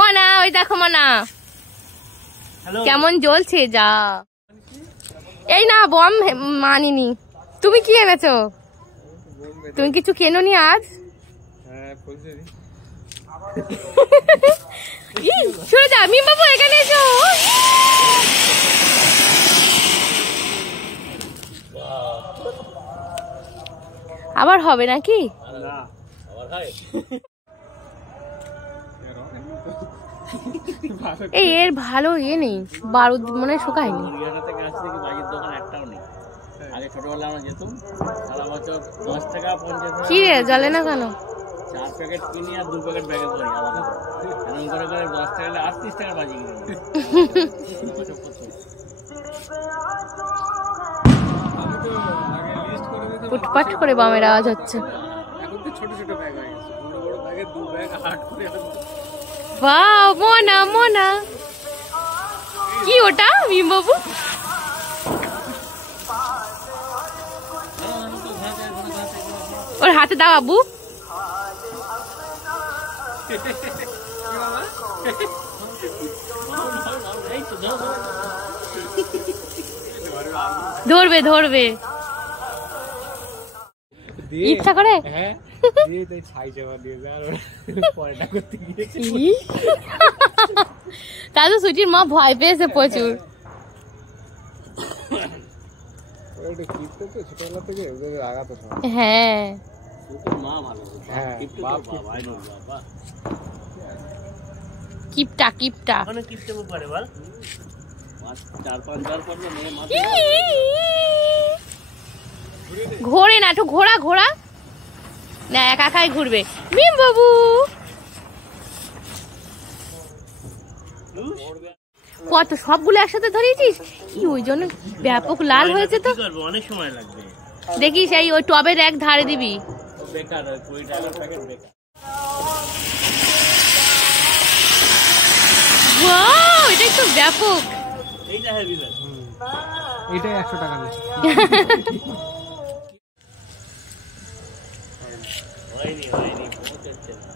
মনা ওই দেখো মনা কেমন জ্বলছে যা। এই না বম মানিনি। তুমি কি এনেছো? তুমি কিছু কেনোনি আজ? শুনে যা মিম বাবু এখানে এসো। আবার হবে নাকি? এই এর ভালো ইয়ে নেই, বারুদ মনে হয় শুকায়নি। কি রে জ্বলে না কেন? 4 প্যাকেট কিনি আর 2 প্যাকেট ব্যাগে ভরি আলাদা এরকম করে 10 টাকা 38 টাকা বাজি কিনে ফুটপাট করে বামের আওয়াজ হচ্ছে। এখন তো ছোট ছোট ব্যাগ হয়ে গেছে, বড় বড় ব্যাগে 2 ব্যাগ 8 করে। বাহ মোনা মোনা কি ওটা মিম বাবু? ওর হাতে দাও আবু। ধরবে ধরবে ইচ্ছা করে। তাহলে সুচির মা ভয় পেয়েছে প্রচুর। হ্যাঁ কিপটা কিপটা ঘোরে না একটু ঘোড়া ঘোড়া না একা একাই ঘুরবে মিম বাবু। কত সবগুলো একসাথে ধরিয়েছিস কি ওই জন্য ব্যাপক লাল হয়েছে তো। অনেক সময় লাগবে দেখিস এই ওই টবের এক ধারে দিবি। বেকার 20 টাকার প্যাকেট বেকার। ওয়াও এটাই তো ব্যাপক। এইটা হেভি ব্যাগ। এইটাই 100 টাকা নিচ্ছে। হয়নি পৌঁছাচ্ছে না।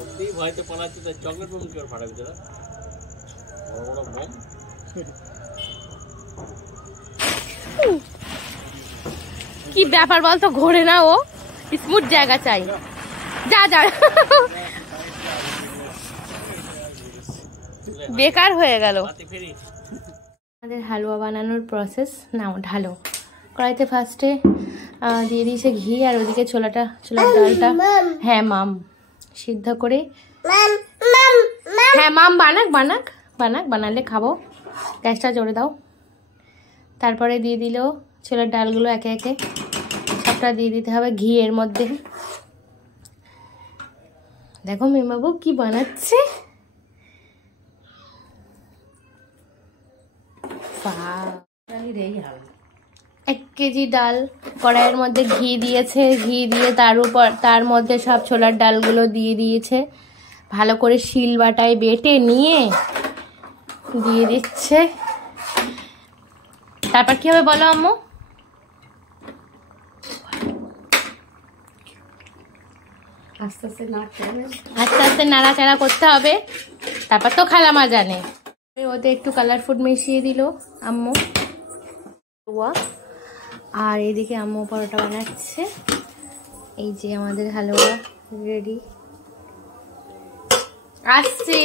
ওতেই ভয়তে পালাচ্ছে তো চকলেট বম কি আর ফাটাবে তোরা? বড় বড় বম। কি ব্যাপার বলতো ঘোরে না ও স্মুথ জায়গা চাই। যা যা বেকার হয়ে গেল। আমাদের হালুয়া বানানোর প্রসেস নাও ঢালো। কড়াইতে ফার্স্টে দিয়ে দিয়েছে ঘি আর ওদিকে ছোলার ডালটা হ্যাঁ মাম সিদ্ধ করে। হ্যাঁ মাম বানালে খাবো। গ্যাসটা জোরে দাও। তারপরে দিয়ে দিল ছোলার ডালগুলো একে একে সবটা দিয়ে দিতে হবে ঘি এর মধ্যে। দেখো মিমাবু কি বানাচ্ছে। 1 কেজি ডাল কড়াইয়ের মধ্যে ঘি দিয়েছে। ঘি দিয়ে তার মধ্যে সব ছোলার ডালগুলো দিয়ে দিয়েছে। ভালো করে শিল বাটায় বেটে নিয়ে দিয়ে দিচ্ছে। তারপর কি হবে বলো আম্মু? আস্তে আস্তে নাড়াচাড়া করতে হবে। তারপর তো খালামা জানে। ওতে একটু কালার ফুড মিশিয়ে দিল আম্মু। আর এদিকে আম্মু পরোটা বানাচ্ছে। এই যে আমাদের হালুয়া রেডি আসছে।